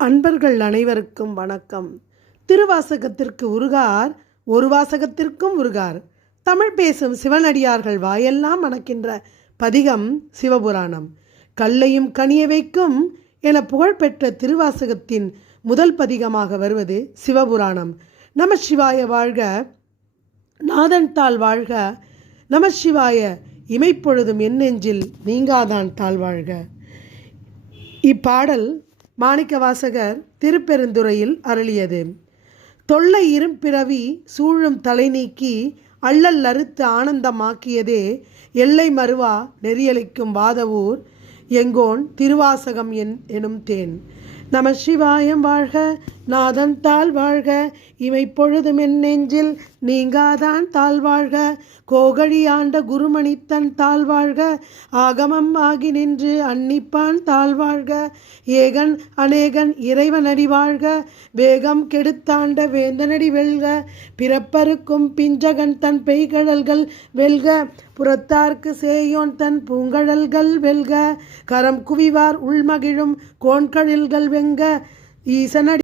அன்பர்கள் அனைவருக்கும் வணக்கம். திருவாசகத்திற்கு உருகார் ஒரு வாசகத்திற்கும் உருகார். தமிழ் பேசும் சிவனடியார்கள் வாயெல்லாம் மணக்கின்ற பதிகம் சிவபுராணம். கல்லையும் கனிய வைக்கும் என புகழ்பெற்ற திருவாசகத்தின் முதல் பதிகமாக வருவது சிவபுராணம். நம சிவாய வாழ்க நாதன் தாள் வாழ்க. நம சிவாய இமைப்பொழுதும் என் நெஞ்சில் நீங்காதான் தாழ் வாழ்க. இப்பாடல் மாணிக்கவாசகர் திருப்பெருந்துறையில் அருளியது. தொல்லை இரும்பிறவி சூழும் தலை நீக்கி அள்ளல் அறுத்து ஆனந்தமாக்கியதே எல்லை மறுவா நெறியளிக்கும் வாதவூர் எங்கோன் திருவாசகம் என் எனும் தேன். நம சிவாயம் வாழ்க நாதன் தாழ் வாழ்க இமை பொழுதும் என் நெஞ்சில் நீங்காதான் தாழ் வாழ்க கோகழி ஆண்ட குருமணித்தன் தாழ் வாழ்க ஆகமம் ஆகி நின்று அன்னிப்பான் தாழ் வாழ்க ஏகன் அநேகன் இறைவனடி வாழ்க வேகம் கெடுத்தாண்ட வேந்தனடி வெல்க பிறப்பருக்கும் பிஞ்சகன் தன் பெய்கடல்கள் வெல்க புறத்தார்க்கு சேயோன் தன் பூங்கழல்கள் வெல்க கரம் குவிவார் உள்மகிழும் கோண்கழில்கள் ఈ ఈసనడి